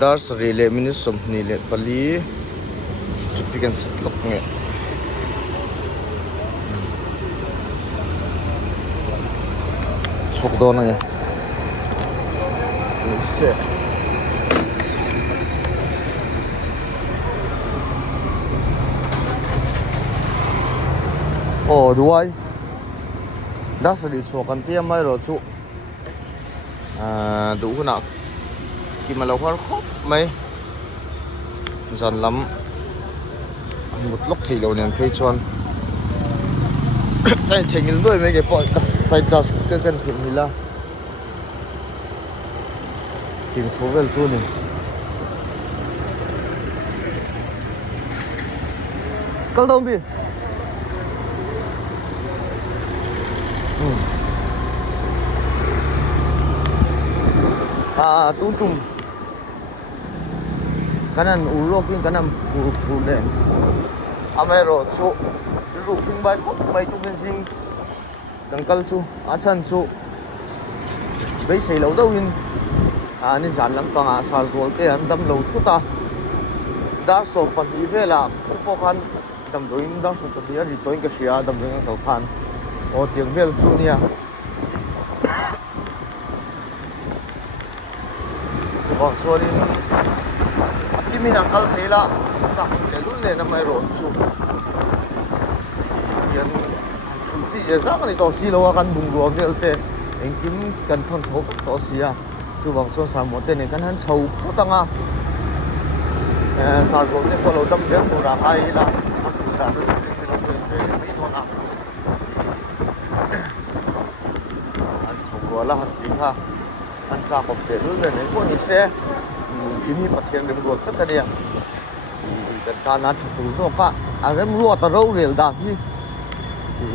Dar sari le mini som ni le pali chicken sitlok nge sok do na nge se oh duai dar sari sokan tia mai ro chu đủ nào khi mà lâu hơn khóc mấy dần lắm một lúc thì lâu nên thấy chọn đây thì những đôi mấy cái bọt sai just cái cần thịt gì là tìm số về chú này câu đâu bị tung trùng kanan ulokin kanan pule amero chu ruking bai khop bai tu sing tangkal chu achan chu bei sei lo dawin ani zan lam panga sa zol te an dam lo thuta da so pan hi vela po khan dam doin da so to dia ri toin ka sia dam doin ka khan o tiang vel chu nia còn xua đi khi mình ăn cơm thế là chẳng cái lúc này năm nay rồi chụp hiện chụp gì vậy sao cái đó xí lâu ăn bùng ruộng vậy thế anh kiếm cần thon số đó xí à chụp bằng số sáu một tên này cần hắn sầu có tăng à sao rồi cái lâu tâm dưỡng của ra hay là ăn thử ra rồi mấy thon à ăn sầu rồi là hạt gì ha anh cha có thể lúc này có những xe chỉ như phát hiện được một tất cả đi cái ta nói chụp số cả anh em mua tao rau rêu đạn đi thì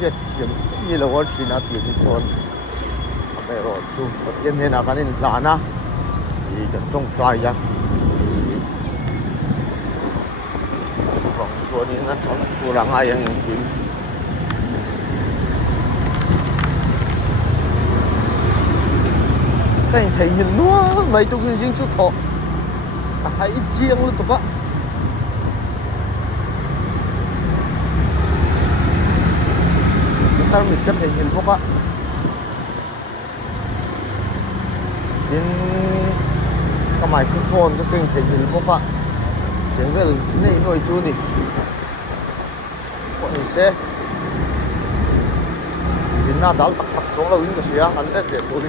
chết kiếm như là gọi chỉ là tiền son bây giờ chụp phát hiện này là cái này là na thì cái trong trai ra chụp bằng số này nó trong khu làng ai anh kiếm cái thấy nhìn nó mấy tụi cái riêng chút thọ hãy chiêng luôn tụi bạn ta mình chất thấy nhìn không ạ đến cái máy phone cái kênh thấy nhìn không ạ tiếng về này nồi chú này bọn mình sẽ đến na đảo tắc tắc xuống là uống cái gì á anh đã để tôi đi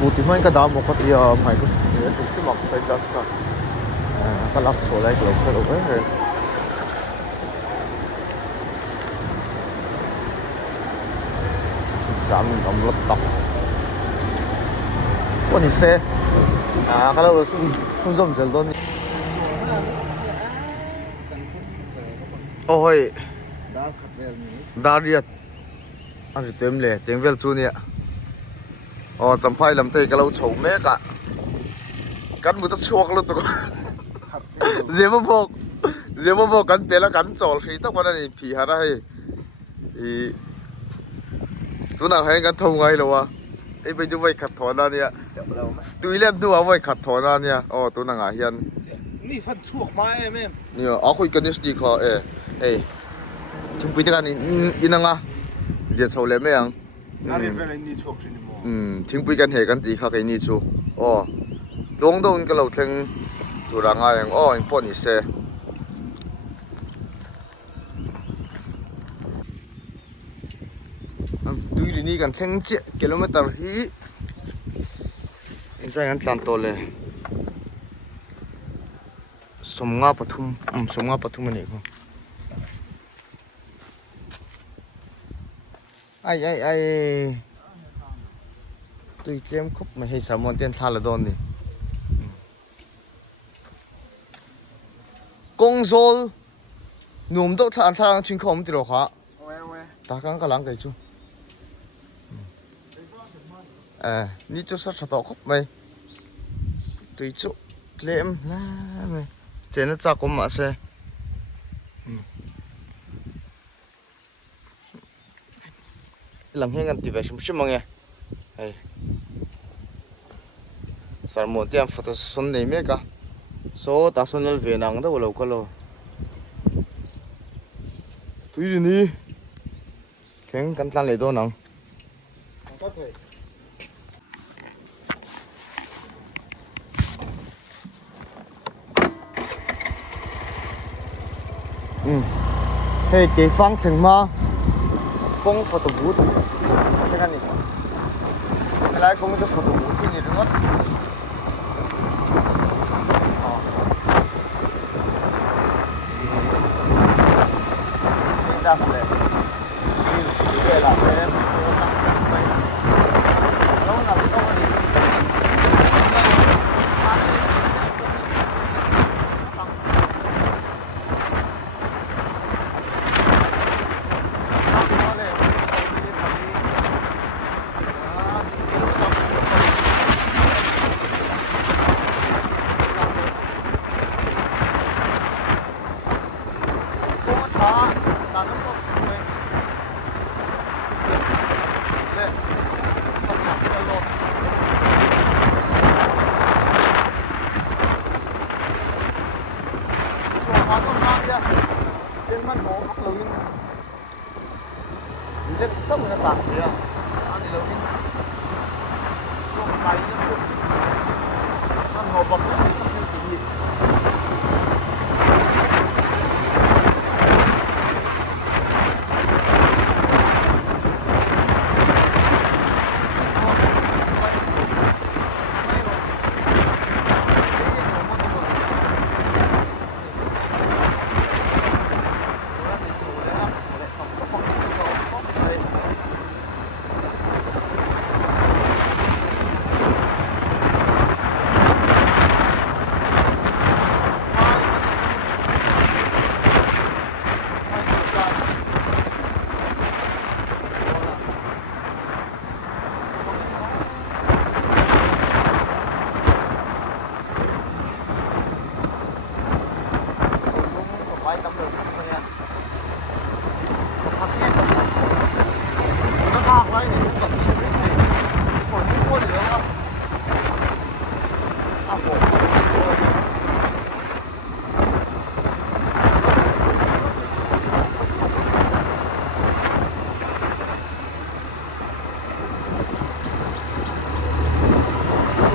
Scooty man ka damo ko tiya mai ko si mak sa gas ka kalak so lai ko ko eh sam dam lot tak ko ni se kalau sun som jel don oi da khavel ni dariat ari tem le tengvel chu ni chấm phai làm tay cái lâu chầu mé cả cắn một tát chuột luôn tụi con dễ mà vô cắn té là cắn chòi khi tóc vào đây phì hà đây thì tụi nào hay cắn thùng ngay rồi à ấy bây giờ vậy khát thọ ra nè tụi lên tụi vậy khát thọ ra nè tụi nào ngã hiềnนี่ฟันchuột mai em nè khôi cân đi khó chúng bây giờ cái này đi năng à dễ chầu lên mấy anh Ari vele ni chuột gì màทิ้งปุยกันเหกันตีข้าไอ้นี่ชูดวงโดนก็เราถึงตัวร่างไอ้อินพอนี่เซ่ดูดีนี่กัน10 kilometer ฮีอินใช่กันจันโตเลยสมงาปทุมสมงาปทุมมันนี่ก็ไอ้tôi xem khúc mà hay sao món tiền xa là đòn đi công số nôm đâu thằng sang chuyên không thì đâu hả ta càng cái lăng cái chú ní chú sát sát khúc mày tôi chú lem là mày trên nó chắc có mà xe lang heng an ti ve shim shim mangi hey sarmon tiam photo son nei me ka so ta sonal ve nang da lo ka lo tui ni keng kan tlan le do nang Có thể. hey ke phang theng ma kong photo booth sen ani lai kong to photo booth ni ringot ni das le ni si le la sen lo na lo ni Let's stop with that here. And the loving so flying and so I'm not about to eat.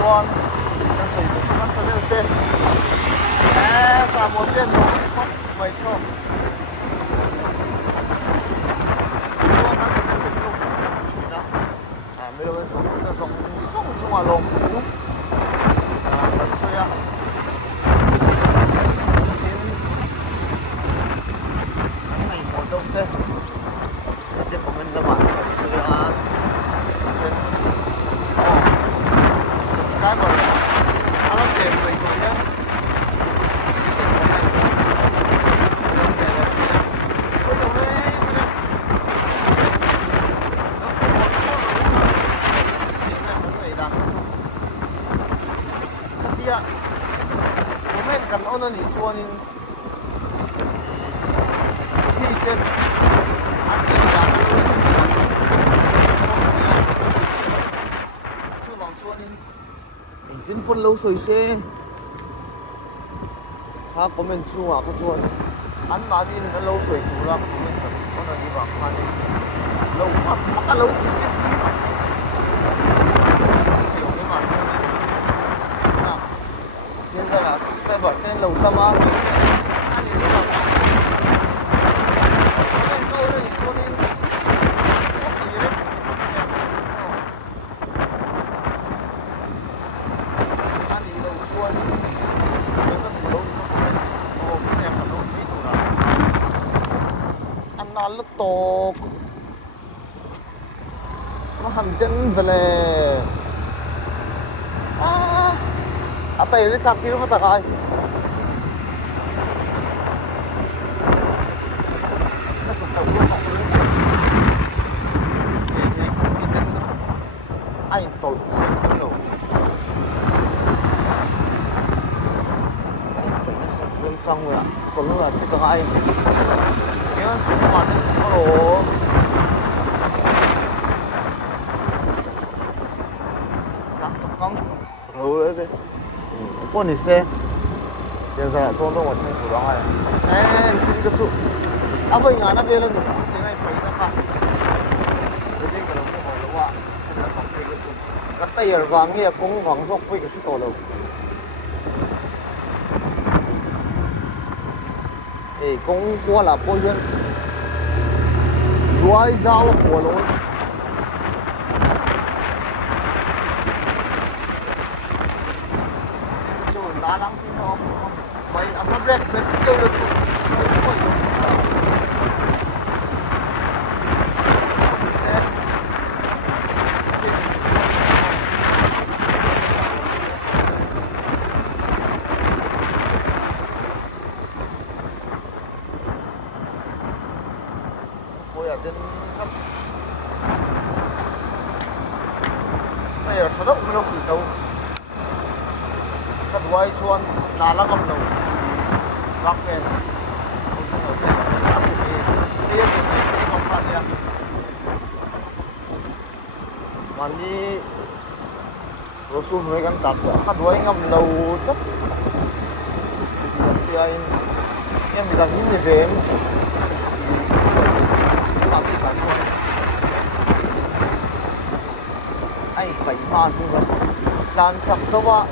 Con đang xảy ra chuyện cho nên tên và một tên nó không mày cho con đang xảy ra chuyện không đó bây giờ sống là sống trong hòa lồng đúng tận xuôi à này mùa đông tên cái của mình là bạn tận xuôi à cái mà nó tiền người tôi nhá kan ono ni suanin hiken ante ya chu bang suanin tin pun lâu rồi xe ha comment chua ka chuan an ma din na lâu rồi tu la comment kan ona ni ba khan lâu pa ka lâu tin ni ni ma chuan na tin sa la cái bật tên lâu tâm á anh nhìn nó tên tôi nó nhìn xuống đi có gì đấy anh nhìn lâu xuống đi nó có thủ lâu nó có bên cái em cầm lâu mấy tủ nào anh nói lúc to nó hành chân về lề tay nó khắc kia nó tạc ai nó cũng tàu nó tạc anh tội sẽ không nổ nó sẽ luôn trong rồi ạ còn lúc là chỉ có ai nếu chúng nó hoàn có đồ rồi về quân thì xe giờ ra thôn đâu mà chơi thủ đó hay em xin cấp số à vậy ngã nó về lên tiếng này phải ra khá cái tiếng cái nó không có lỗ chân nó không phải cấp số cái tay ở vàng nghe cũng vàng sọc với cái số to đâu cũng qua là bôi luôn đuôi dao của lối rồi đá lăng thì nó mày ăn nó rét bên tiêu được bây giờ sao đâu phải đâu cái đuôi chuan đá lăng ngầm đâu góc bên mandi rosun với căn tạt cái đuôi ngầm lâu rất thì em bị đặt những về em ai phải mà cũng vậy làm chậm đâu ạ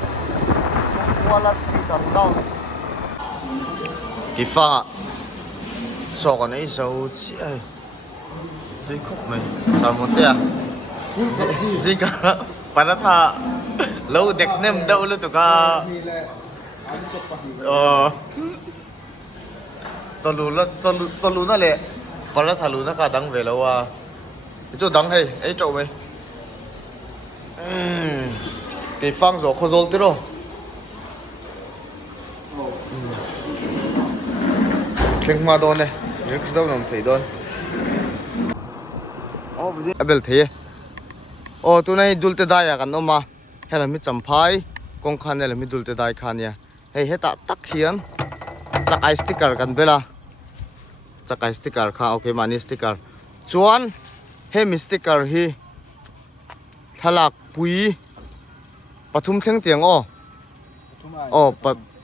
qua là bị cầm đau cái pha sọ còn ấy sâu chị ơi tôi khóc mày sao một tia gì cả pada tha lâu đẹp nem đâu luôn tụi ca tôi luôn đó lệ pada tha luôn nó cả đắng về lâu à chỗ đắng hay ấy chỗ mày cái phang rồi khó dồn thế đâu khen mà đón này rất đâu nằm thấy đón abel thế tụi này đul tê đai àกันông mà hay là mi chấm phai con khăn này là mi đul tê đai khăn nha hay hết tạ tắc khian chắc ai stickerกันbela chắc ai sticker kha ok mani sticker chuan he mi sticker hi thalak pui pathum thleng tiang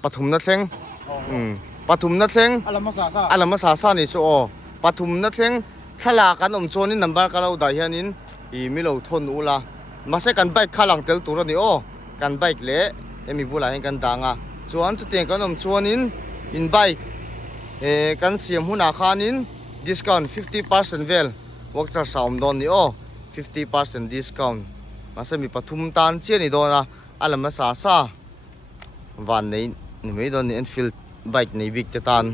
pathum na thleng pathum na thleng alama sa sa ni so pathum na thleng thala kan choni number ka lo dai hianin I mi lo thon ula mase kan bike khalang tel tur ani kan bike le emi bula hen kan danga chuan tu teng kan chonin in bike kan siam huna khanin discount 50% vel worker saum don ni 50% discount mase mi pathum tan che ni dona alama sa sa van nei ni me don ni Enfield bike nei big te tan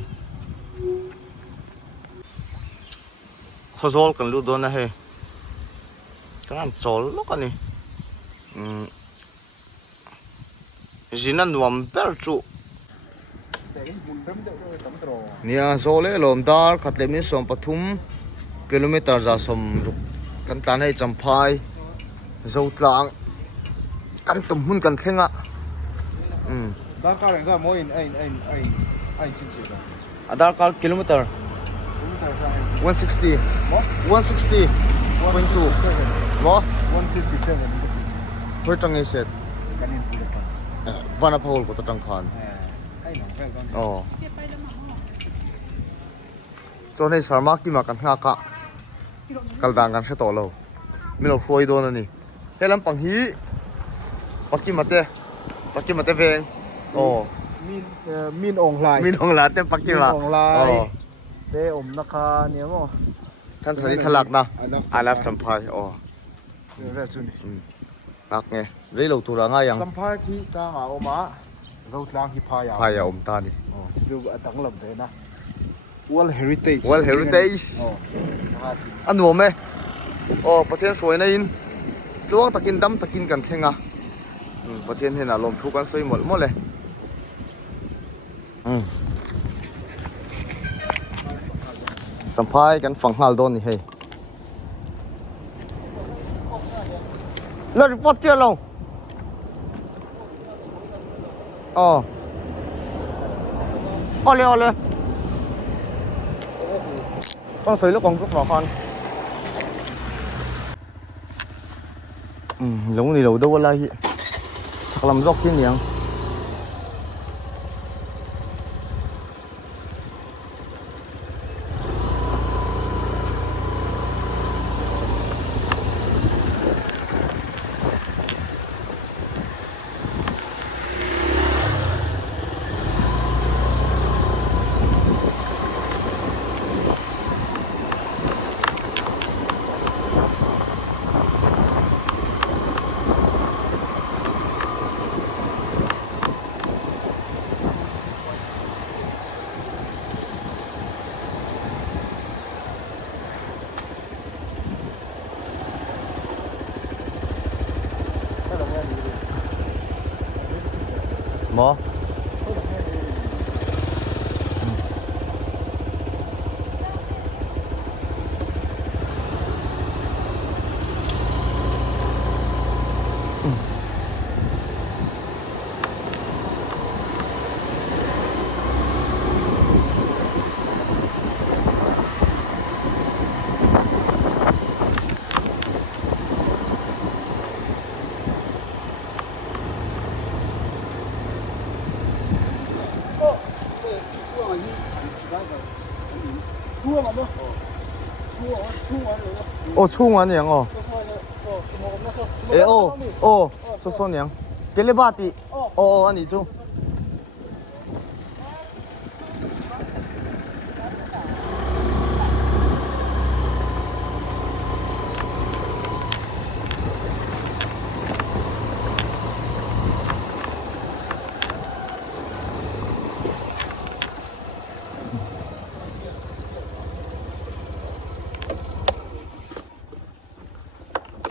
khozol kan lu don na he kan chol lo kan ni jinan nuam ber chu nia zole lom dar khatle min som pathum kilometer za som ruk kan tan hai champhai zo tlang kan tum hun kan thlenga Dar car ra mo in ai chin chi da. Aadhaar card kilometer 160 160.2 mo 157 thôi trăng nghe sệt kan in full ka. vana phol của trăng khan Ai nong fel kon. cho nên sarmak ki ma kan nga ka kaldang kan se to lo mi lo khoi don ani helam pang hi pakki mate veng Min ong lai. min ong la te pakki la ong lai. Te om na kha ni mo.ท่านทนี่ทลักนะI love จำพายVe chu ni. นักไงเรื่องตัวง่ายยัง Samphai ki ta nga oma. Zo tlang hi pha ya. พายอมตานี่ Zu atang lam ve na. World Heritage. World Heritage อันหนูไหมประเทศสวยนะอินตัวตะกินดำตะกินกันเท่งอ่ะประเทศเห็นอ่ะลมทุกกันสวยหมดเลยสัมภาษณ์กันฝั่งฮาลโดนนี่เฮ้ยแล้วรีพอร์ตเจ้าเราเอาเลยต้องซื้อลูกกงทุกหน่อคอนหลงนี่เราดูอะไร chắc làm dốc khi niang mò ô chung anh niang ô số niang cái lẽ ba thì ô anh đi chung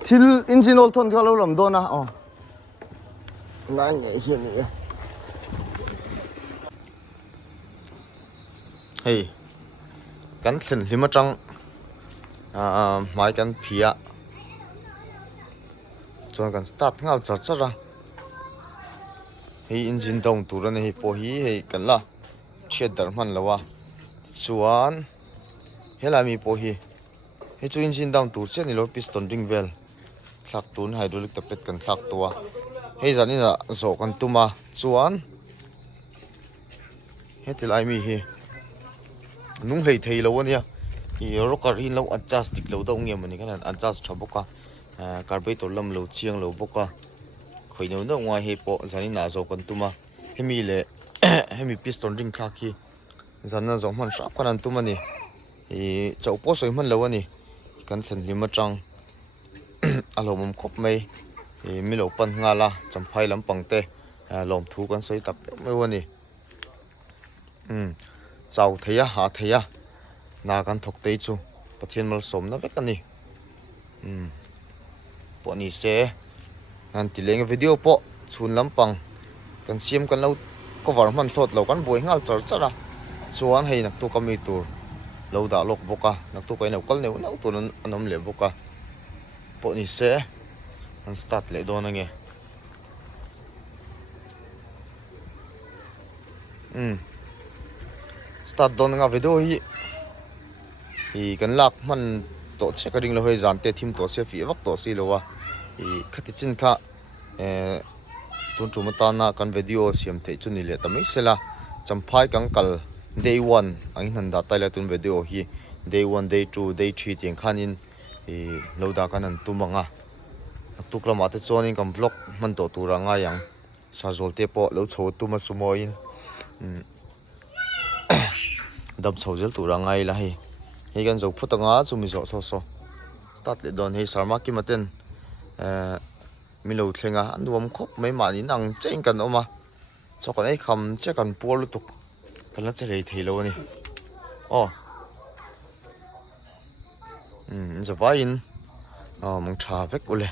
til engine oil thon thalo lam do na nãy nhảy hiện nhỉ hey kan thlen lima tang mai kan phia chuan kan start ngal char chara hey engine dong tur ani po hi hey kan la thiat dar man lawa chuan helami po hi he chu engine dong tur chen ni lo piston ring vel thak tun hydraulic tapet kan thak tua hei zanina zo kan tuma chuan hetil ai mi hi nung hlei thei lo ania hi rocker hin lo adjust dik lo dong nge mani kan adjust thaboka carburetor lam lo chiang lo boka khoino no ngwa he po zanina zo kan tuma hemi le hemi piston ring thak hi zanna zo man sap kan tuma ni hi chaupo soi man lo ani kan thlen lima tang alomum khop mai milo pan ngala champhai lam pangte lom thu kan soi tak mai wani chau theya ha theya na kan thok te chu pathian mal som na vek ani po ni se an tileng video po chun lampang kan siam kan lo cover man thot lo kan boi ngal char chara chuan hei nak tu kami tur lo da lok boka nak tu kai no kal neu nau tu anom le boka po ni se an start le don nge start don nga video hi kan lak man to che ka ring lo hoi zan te thim to se fi wak to si lo wa hi khati chin kha tun tu mata na kan video siam te chu ni le ta mai sela champhai kang kal day 1 ang nan da ta la tun video hi day 1 day 2 day 3 tiang khanin lo da kanan tumanga tuklama te chonin kam vlog man to turanga yang sajol te po lo chho tuma sumoin dab chhojel turanga ila hi he gan zo phutanga chumi zo so start le don he sarma ki maten milo thlenga anuam khop mai mani nang cheng kan oma chokon ai kham che kan pol tuk kan la chelei theilo ni zawain mong tha vek ule